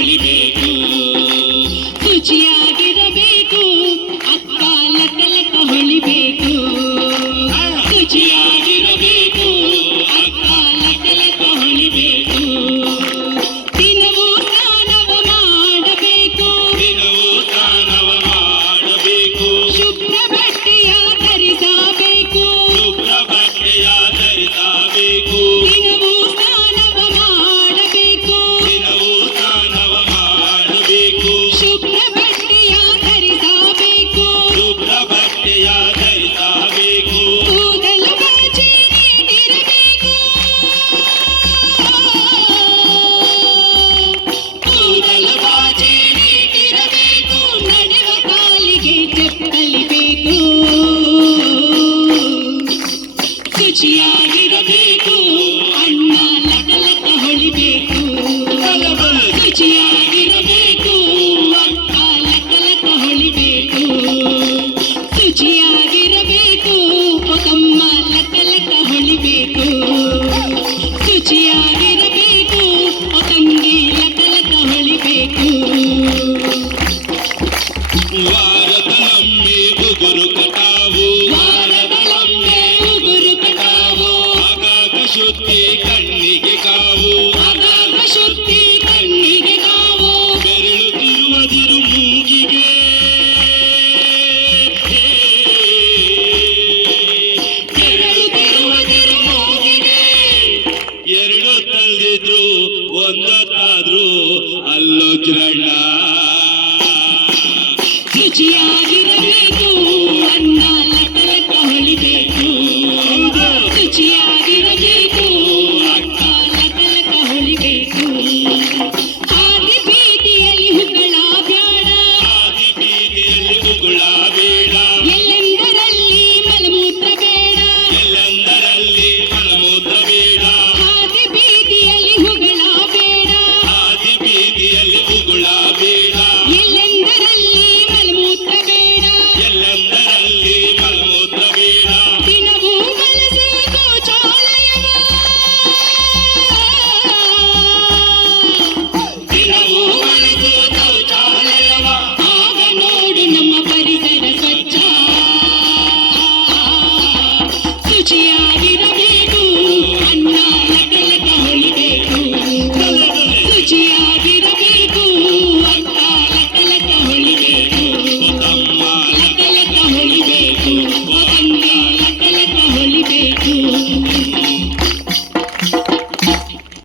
ಹೊಳಿಬೇಕು, ಶುಚಿಯಾಗಿರಬೇಕು, ಅಕ್ಕ ಲಕ ಲಕ ಹೊಳಿಬೇಕು, ಶುಚಿಯಾಗಿರಬೇಕು, ಅಕ್ಕ ಲಕ ಲಕ ಹೊಳಿಬೇಕು. ದಿನವೂ ಸ್ನಾನವ ಮಾಡಬೇಕು, ದಿನವೂ ಸ್ನಾನವ ಮಾಡಬೇಕು, ಶುಭ್ರ ಬಟ್ಟೆಯ ಧರಿಸಬೇಕು, ಶುಭ್ರ ಬಟ್ಟೆಯ ಧರಿಸಬೇಕು, ದಿನವೂ ಸ್ನಾನವ ಮಾಡಬೇಕು, ದಿನವೂ ಸ್ನಾನವ ಮಾಡಬೇಕು, ಶುಭ್ರ ಬಟ್ಟೆಯ ಧರಿಸಬೇಕು, ಶುಭ್ರ ಬಟ್ಟೆಯ ಧರಿಸಬೇಕು, ಕೂದಲು ಬಾಚಿ ನೀಟಿರಬೇಕು, ಕೂದಲು ಬಾಚಿ ನೀಟಿರಬೇಕು, ನಡೆವ ಕಾಲಿಗೆ ಚಪ್ಪಲಿ ಬೇಕು, ಶುಚಿಯಾಗಿರಬೇಕು, ಅಣ್ಣ ಲಕ ಲಕ ಹೊಳಿಬೇಕು, ಶುಚಿಯಾಗಿರಬೇಕು, ಅಕ್ಕ ಲಕ ಲಕ ಹೊಳಿಬೇಕು, ಶುಚಿಯಾಗಿರಬೇಕು, ತಮ್ಮ ಲಕ ಲಕ ಹೊಳಿಬೇಕು, ಶುಚಿಯಾಗಿರಬೇಕು, ತಂಗಿ ಲಕ ಲಕ ಹೊಳಿಬೇಕು. ವಾರದೊಮ್ಮೆ ಉಗುರು ಕಟಾವು, ವಾರದೊಮ್ಮೆ ಉಗುರು ಕಟಾವು, ಆಗಾಗ ಶುದ್ಧಿ ಕಣ್ಣಿಗೆ ಕಾವು, ಆಗಾಗ ಶುದ್ಧಿ ಕಣ್ಣಿಗೆ ಕಾವು, ಬೆರಳು ತಿರುವದಿರು ಮೂಗಿಗೆ, ಬೆರಳು ತಿರುವದಿರು ಮೂಗಿಗೆ, ಎರಡು ತಂದಿದ್ರು ಒಂದೊತ್ತಾದ್ರು ಅಲ್ಲೋ ಕಿರಣ್ಣ